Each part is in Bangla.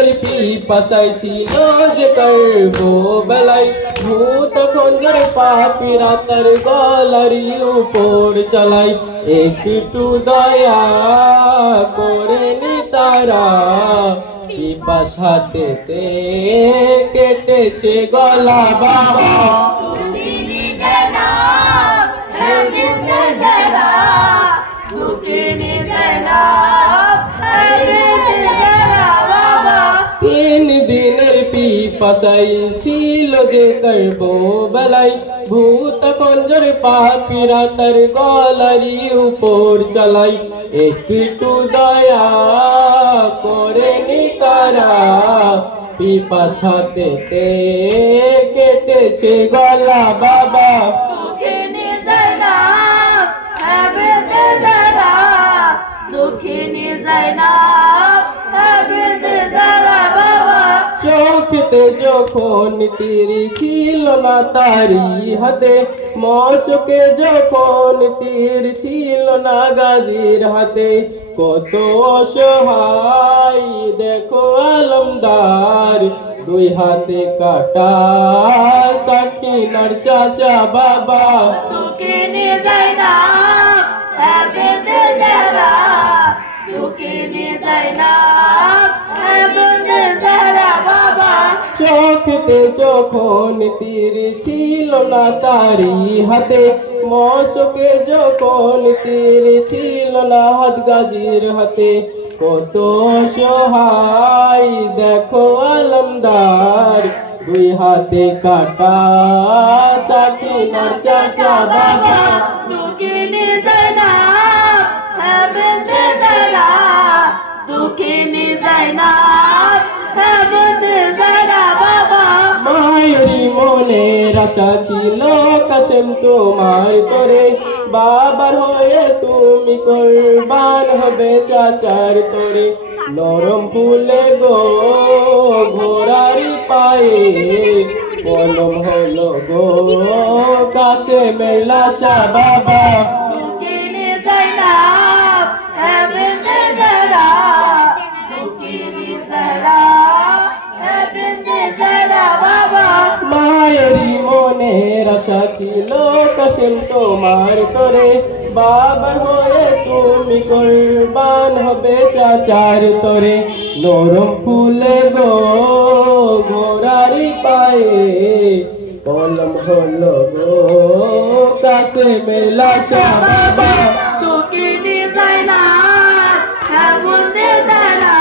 দিনের পিপাসায় ছিল যে করবো বেলাই ভূত খঞ্জর পাপিরা তার গলারি উপর চালাই একটু দয়া করে নি তারা পিপাসাতে কেটেছে গলা বাবা পিপাসাই ছিল যে করবো বেলাই ভূত খঞ্জর পাপিরা তার গলারি উপর চালাই একটু দয়া করে নি তারা পিপাসাতে কেটেছে গলা বাবা দুঃখিনী জাইনাব হেবেতে যারা দুঃখিনী জাইনাব হেবেতে যারা বাবা চোখতে যখন তীর ছিল না তারি হাতে মশকে যখন তীর ছিল না গাজীর হাতে কত অসহায় দেখো আলমদার দুই হাতে কাটা সাকিনার চাচা বাবা দুঃখিনী জাইনাব হেবেতে যারা দুঃখিনী জাইনাব হেবেতে যারা বাবা চোখতে যখন তীর ছিল না তারি হাতে মশকে যখন তীর ছিল না হাত গাজীর হাতে কত সহায় দেখো আলমদার দুই হাতে কাটা সাকিনার চাচা বাবা দুঃখিনী জাইনাব হেবেতে যারা দুঃখিনী জাইনাব হেবেতে যারা বাবা মায়েরই মনের আশা ছিল কাসেম তোমার তোরে বাবার হয়ে তুমি কুরবান হবে চাচার তোরে নরম ফুলে গো ঘোড়ারি পায়ে কলম হলো গো কাসেমের লাশা বাবা দুঃখিনী জাইনাব হেবেতে যারা দুঃখিনী জাইনাব হেবেতে যারা বাবা মায়েরই মনের আশা ছিল কাসেম তোমার তোরে বাবার হয়ে তুমি কুরবান হবে চাচার তোরে নরম ফুলে গো ঘোড়ারি পায়ে কলম হলো গো কাসেমের লাশা বাবা দুঃখিনী জাইনাব হেবেতে যারা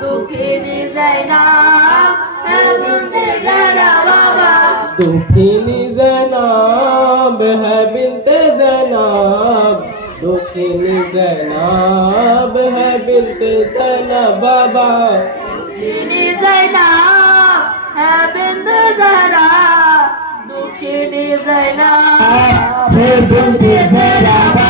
দুঃখিনী জাইনাব হেবেতে যারা বাবা দুঃখিনী জনাব है बिनते जनाब दुखिनी जनाब है बिनते जनाब बाबा দুঃখিনী জাইনাব হেবেতে যারা দুঃখিনী জাইনাব है बिनते जनाब